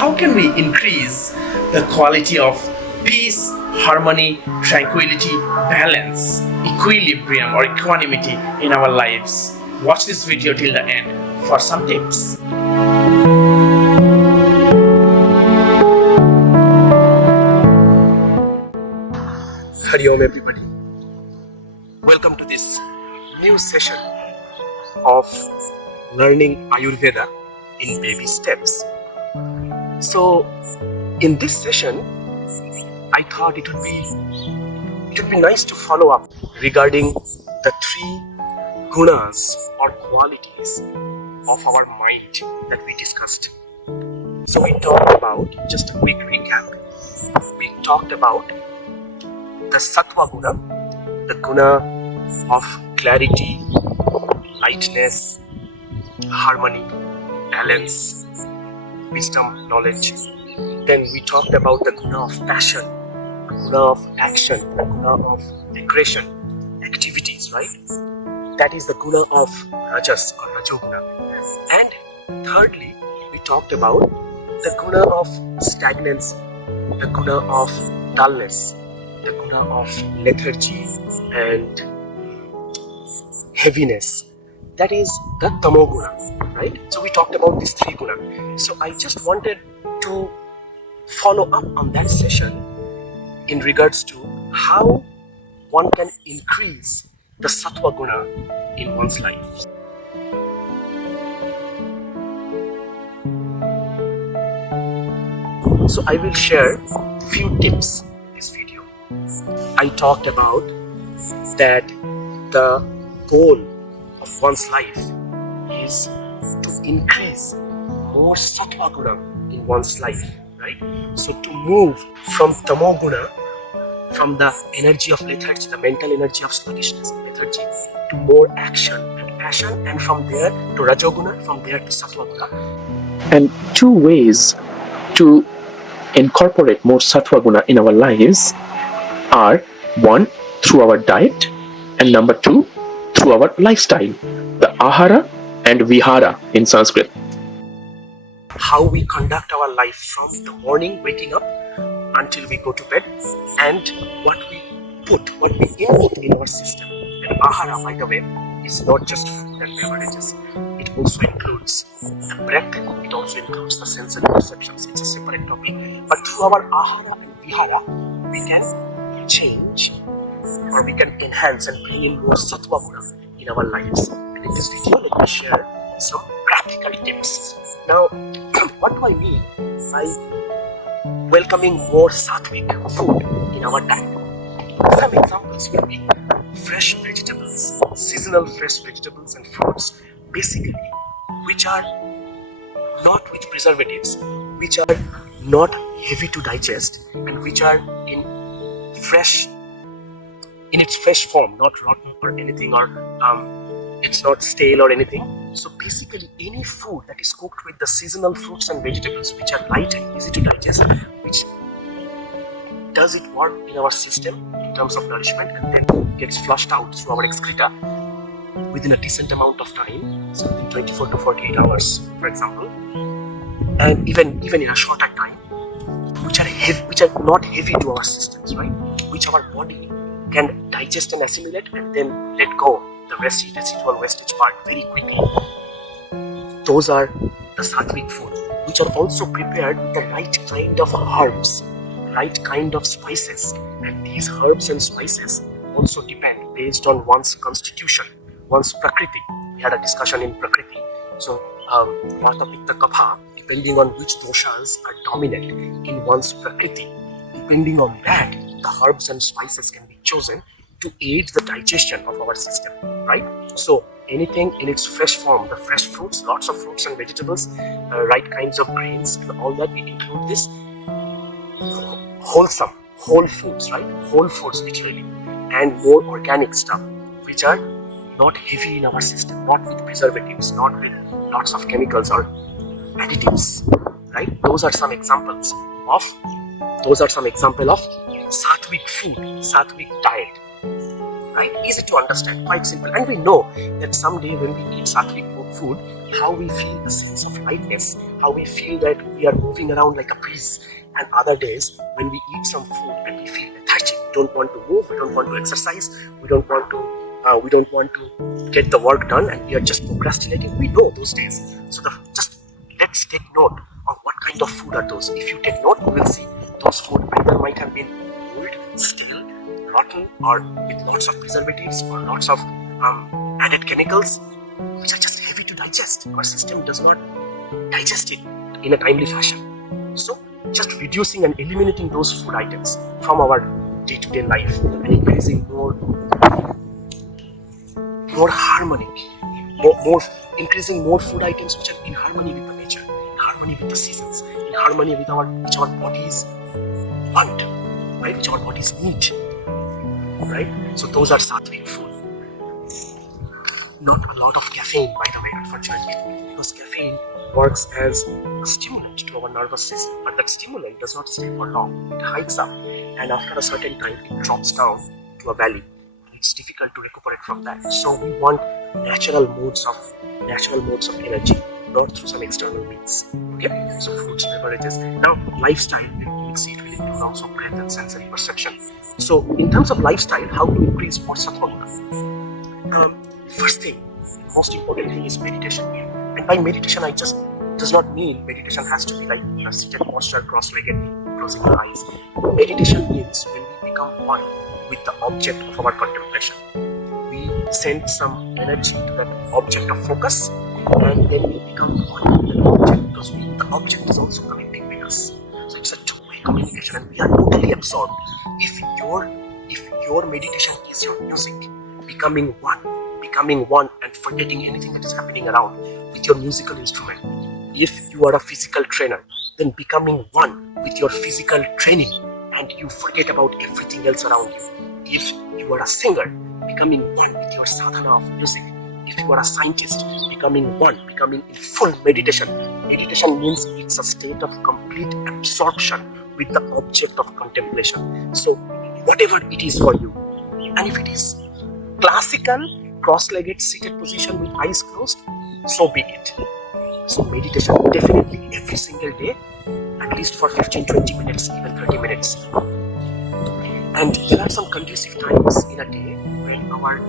how can we increase the quality of peace, harmony, tranquility, balance, equilibrium or equanimity in our lives? Watch this video till the end for some tips. Hari Om everybody. Welcome to this new session of learning Ayurveda in baby steps. So in this session, I thought it would be nice to follow up regarding the three gunas or qualities of our mind that we discussed. So we talked about, just a quick recap, we talked about the sattva guna, the guna of clarity, lightness, harmony, balance, wisdom, knowledge. Then we talked about the guna of passion, the guna of action, the guna of aggression, activities, right? That is the guna of rajas or rajoguna. And thirdly, we talked about the guna of stagnancy, the guna of dullness, the guna of lethargy and heaviness. That is the tamoguna, right? So we talked about these three guna. So I just wanted to follow up on that session in regards to how one can increase the sattva guna in one's life. So I will share few tips in this video. I talked about that the goal of one's life is to increase more sattva guna in one's life, right? So to move from tamoguna, from the energy of lethargy, the mental energy of sluggishness and lethargy, to more action and passion, and from there to rajoguna, from there to sattva guna. And two ways to incorporate more sattva guna in our lives are, one, through our diet, and number two, through our lifestyle, the ahara and vihara in Sanskrit. How we conduct our life from the morning, waking up, until we go to bed, and what we input in our system. And ahara, by the way, is not just food and beverages. It also includes the breath, it also includes the sensory perceptions. It's a separate topic. But through our ahara and vihara, we can change or we can enhance and bring in more sattva guna in our lives. And in this video, let me share some practical tips. Now, what do I mean by welcoming more sattvic food in our diet? Some examples will be fresh vegetables, seasonal fresh vegetables and fruits, basically, which are not with preservatives, which are not heavy to digest, and which are in its fresh form, not rotten or anything, or it's not stale or anything. So basically, any food that is cooked with the seasonal fruits and vegetables, which are light and easy to digest, which does it work in our system in terms of nourishment, and then gets flushed out through our excreta within a decent amount of time, so within 24 to 48 hours, for example, and even in a shorter time, which are not heavy to our systems, right? Which our body can digest and assimilate and then let go the residual wastage part very quickly. Those are the sattvic food, which are also prepared with the right kind of herbs, right kind of spices. And these herbs and spices also depend based on one's constitution, one's prakriti. We had a discussion in prakriti. So, vata, pitta, kapha, depending on which doshas are dominant in one's prakriti, depending on that, the herbs and spices can be chosen to aid the digestion of our system, right? So anything in its fresh form, the fresh fruits, lots of fruits and vegetables, right kinds of grains, and all that, we include this wholesome, whole foods, right? Whole foods literally, and more organic stuff, which are not heavy in our system, not with preservatives, not with lots of chemicals or additives, right? Those are some examples of sattvic food, sattvic diet, right? Easy to understand, quite simple. And we know that someday when we eat sattvic food, how we feel a sense of lightness, how we feel that we are moving around like a breeze. And other days, when we eat some food and we feel lethargic, we don't want to move, we don't want to exercise, we don't want to get the work done, and we are just procrastinating. We know those days. So just let's take note of what kind of food are those. If you take note, you will see those food either might have been old, stale, rotten, or with lots of preservatives or lots of added chemicals, which are just heavy to digest. Our system does not digest it in a timely fashion. So just reducing and eliminating those food items from our day-to-day life and increasing more harmonic, increasing more food items which are in harmony with the nature, in harmony with the seasons, in harmony with which our bodies want, right? Which our bodies need, right? So those are sattvic food. Not a lot of caffeine, by the way, unfortunately, because caffeine works as a stimulant to our nervous system, but that stimulant does not stay for long. It hikes up, and after a certain time, it drops down to a valley. It's difficult to recuperate from that. So we want natural modes of energy, not through some external means. Okay, so fruits, beverages. Now, lifestyle. We'll see it will include also breath and sensory perception. So, in terms of lifestyle, how to increase more sattva guna? First thing, most important thing is meditation. And by meditation, I just does not mean meditation has to be like a seated posture, cross-legged, closing your eyes. Meditation means when we become one with the object of our contemplation. We send some energy to that object of focus, and then we become one with that object, because the object is also connecting with us. So it's a two-way communication, and we are totally absorbed. If your meditation is your music, becoming one and forgetting anything that is happening around with your musical instrument. If you are a physical trainer, then becoming one with your physical training, and you forget about everything else around you. If you are a singer, becoming one with your sadhana of music. If you are a scientist, becoming in full meditation. Meditation means it's a state of complete absorption with the object of contemplation. So whatever it is for you, and if it is classical cross-legged seated position with eyes closed, so be it. So meditation definitely every single day, at least for 15-20 minutes, even 30 minutes. And there are some conducive times in a day when our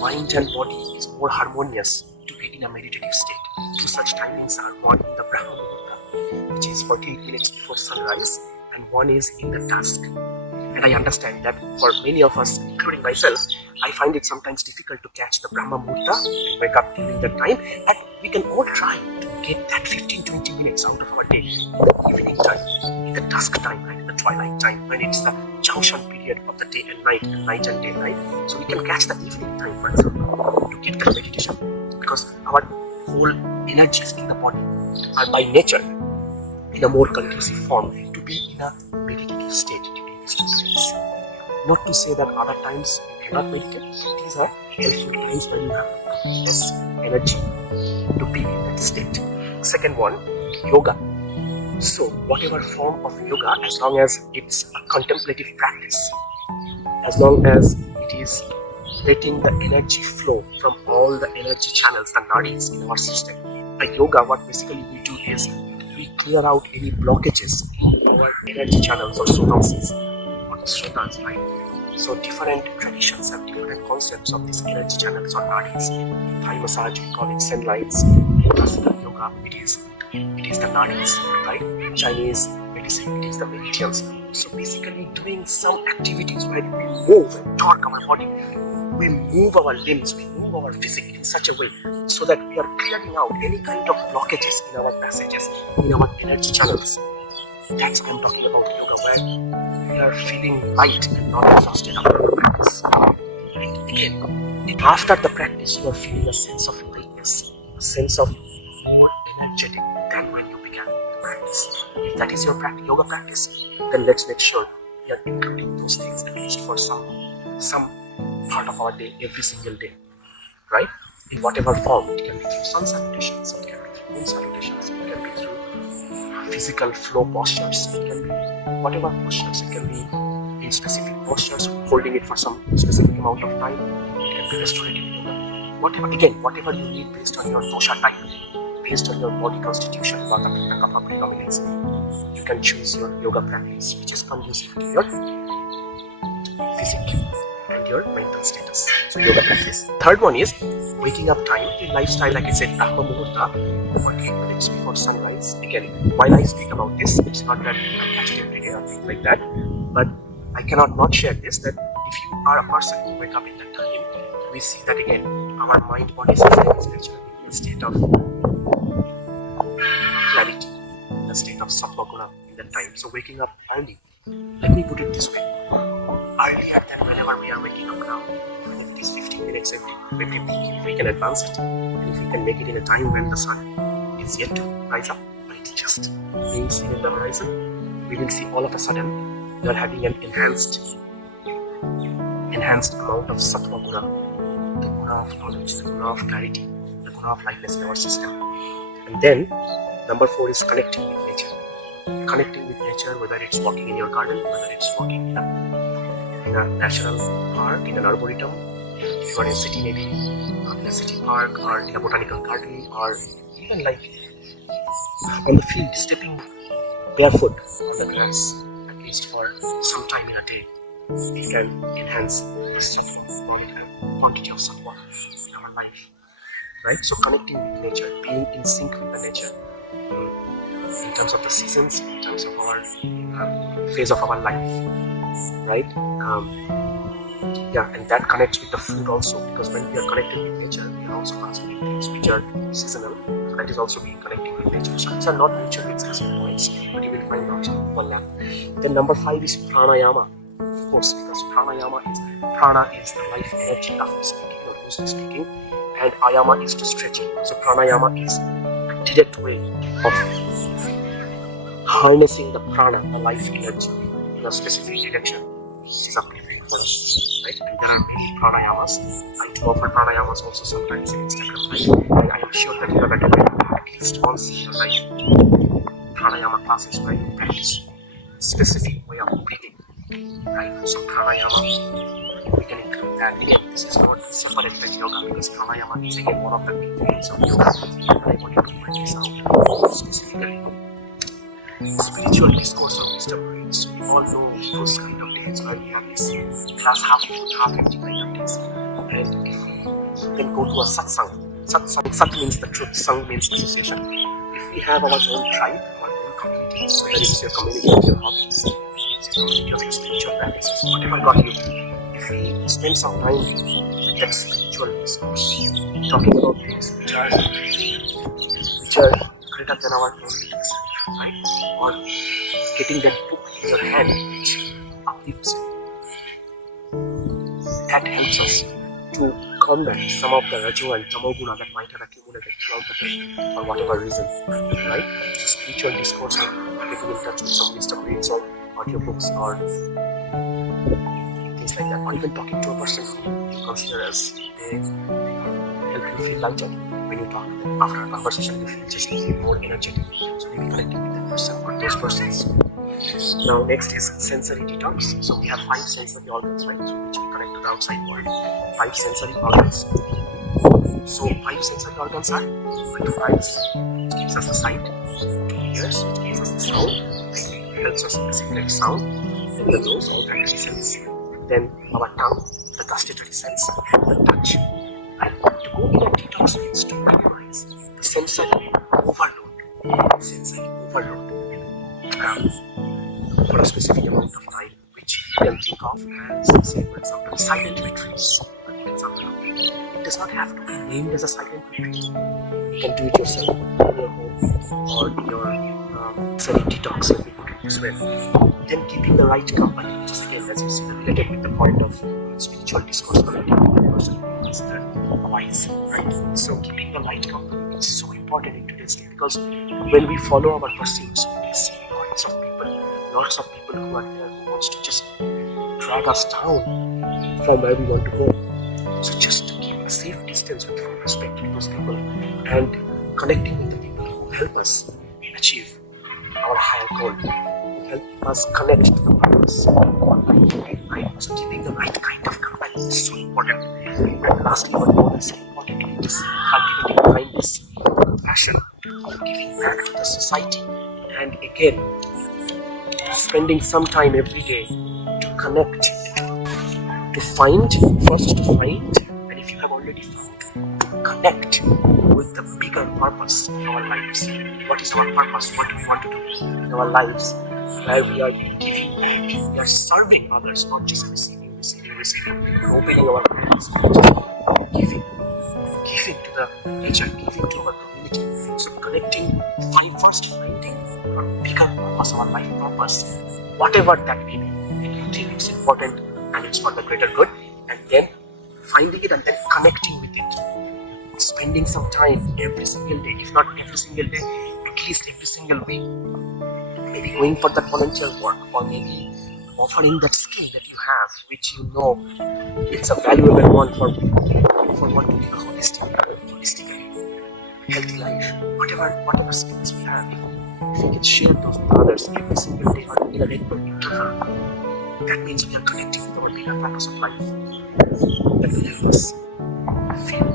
mind and body is more harmonious to be in a meditative state. Two such timings are one in the Brahma Muhurta, which is 48 minutes before sunrise, and one is in the dusk. And I understand that for many of us, including myself, I find it sometimes difficult to catch the Brahma Muhurta and wake up during that time. And we can all try to get that 15-20 minutes out of our day in the evening time, in the dusk time, right? In the twilight time, when it's the junction period of the day and night and day, right? So we can catch the evening time, for example, to get the meditation, because our whole energies in the body are by nature in a more conducive form to be in a meditative state during these 2 days. Not to say that other times you cannot meditate. These are helpful times when you have less energy to be in that state. Second one, yoga. So whatever form of yoga, as long as it's a contemplative practice, as long as it is letting the energy flow from all the energy channels, the nadis in our system. By yoga, what basically we do is we clear out any blockages in our energy channels or sutasis or the sutras, right? So different traditions have different concepts of these energy channels or nadis. In Thai massage, we call it sen lines. In classical yoga, it is the nadis, right? In Chinese medicine, it is the meridians. So basically doing some activities where we move and torque our body, we move our limbs, we move our physique in such a way so that we are clearing out any kind of blockages in our passages, in our energy channels. That's what I'm talking about yoga, where we are feeling light and not exhausted after the practice. And again, after the practice, you are feeling a sense of lightness, a sense of more energetic than when you began the practice. If that is your yoga practice, then let's make sure we are including those things at least for some part of our day, every single day, right? In whatever form. It can be through sun salutations, it can be through moon salutations, it can be through physical flow postures, it can be whatever postures, it can be in specific postures, holding it for some specific amount of time, it can be restorative yoga, whatever you need based on your dosha type, based on your body constitution, vata, pitta, kapha predominance, you can choose your yoga practice which is conducive to your physique and your mental status. So yoga practice. Third one is waking up time. The lifestyle, like I said, Brahma Muhurta, 48 minutes before sunrise. Again, while I speak about this, it's not that I catch it every day or things like that, but I cannot not share this, that if you are a person who wake up in that time, we see that again, our mind body system is naturally in a state of clarity, in a state of sattva guna in that time. So waking up early, let me put it this way, earlier than whenever we are waking up now, even if it is 15 minutes every week, if we can advance it, and if we can make it in a time when the sun is yet to rise up, but it just being seen in the horizon, we will see all of a sudden we are having an enhanced amount of sattva guna, the guna of knowledge, the guna of clarity, the guna of lightness in our system. And then number 4 is connecting with nature. Connecting with nature, whether it's walking in your garden, whether it's walking in a national park, in an arboretum, if you are in a city, maybe in a city park or in a botanical garden, or even like on the field, stepping barefoot on the grass, at least for some time in a day, it can enhance the sattva, quantity of sattva in our life. Right? So connecting with nature, being in sync with the nature, in terms of the seasons, in terms of our phase of our life, right? And that connects with the food also, because when we are connected with nature, we are also consuming things which are seasonal. That is also being connected with nature. So these are not mutually exclusive points, but you will find lots of overlap. Then number 5 is pranayama, of course, because prana is the life energy, roughly speaking, or loosely speaking, and ayama is to stretching. So pranayama is a direct way of harnessing the prana, the life energy, in a specific direction, which is amplified for us, right? And there are many pranayamas. I do offer pranayamas also sometimes in Instagram Live, and I am sure that you have attended at least once in your life pranayama classes where you practice specific way of breathing, right? So pranayama, we can include that. Again, this is not separate from yoga, because pranayama is again one of the big points of yoga, and I wanted to point this out specifically. Spiritual discourse of wisdom reads. We all know those kind of days where we have this glass half full, half empty kind of days. And if we can go to a satsang, sat means the truth, sang means association. If we have our own tribe, our own community, whether it's your community of your hobbies, it's your community of your spiritual practices, whatever got you, if we spend some time with that spiritual discourse, talking about things which are greater than our own needs, right? Or getting that book in your hand which uplifts you, that helps us to combat some of the rajo and tamoguna that might have accumulated throughout the day for whatever reason, right? So spiritual discourse and getting in touch with some wisdom reads or audiobooks or things like that, or even talking to a person who you consider as they help you feel lighter. When you talk after a conversation, you feel just a little more energetic. So maybe connecting with that person or those persons. Now next is sensory detox. So we have 5 sensory organs, right, through which we connect to the outside world. 5 sensory organs. So 5 sensory organs are the eyes, which gives us the sight, 2 ears, which gives us the sound, it helps us assimilate sound, and the nose, olfactory sense. Then our tongue, the gustatory sense, and the touch. Right? To go in a detox means to minimize the sensory overload. For a specific amount of time, which you can think of as, say, for example, silent retreats. An example of it. It does not have to be named as a silent retreat. You can do it yourself in your home or in your sensory detox, let me put it this way. Then keeping the right company, which is again, as you see, related with the point of spiritual discourse connecting with the person who is the wise, right? So keeping the right company is so important in today's day, because when we follow our pursuits, we see lots of people who are there who wants to just drag us down from where we want to go. So just to keep a safe distance with full respect to those people and connecting with the people who help us achieve our higher goal, who help us connect to the purpose, right? So keeping the right kind of company is so important. And lastly, but not less important, just cultivating kindness, compassion, giving back to the society, and again, spending some time every day to connect, to find, first to find, and if you have already found, to connect with the bigger purpose of our lives. What is our purpose? What do we want to do in our lives? Where we are giving back, we are serving others, not just receiving, opening our hands, just giving to the nature, giving to our community. So connecting, first finding our bigger purpose, our life purpose, whatever that may be, and you think it's important and it's for the greater good, and then finding it and then connecting with it. Spending some time every single day, if not every single day, at least every single week, maybe going for that volunteer work, or maybe offering that skill that you have, which you know it's a valuable one for one to live a holistically healthy life. Whatever skills we have, if we can share those with others every single day or in a regular interval, that means we are connecting with our bigger purpose of life. That will help us feel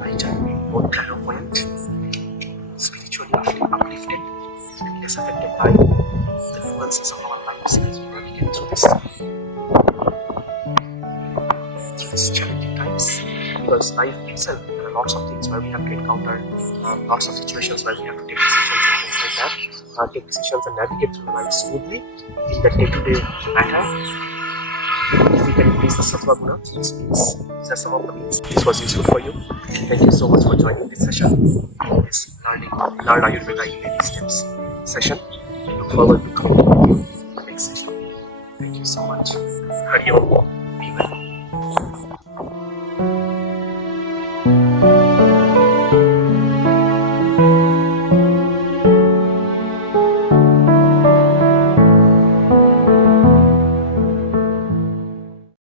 lighter, more clairvoyant, spiritually uplifted, and less affected by the nuances of our lives as we navigate through these challenging times. Because life itself, there are lots of things where we have to encounter, lots of situations where we have to take decisions and things like that. Take decisions and navigate through the life smoothly in the day-to-day matter. If we can increase the sattva guna, this means these are some of the means. This was useful for you. Thank you so much for joining this session. This learn Ayurveda in many steps session. I look forward to coming with you in the next session. Thank you so much. Hari Om. Be well.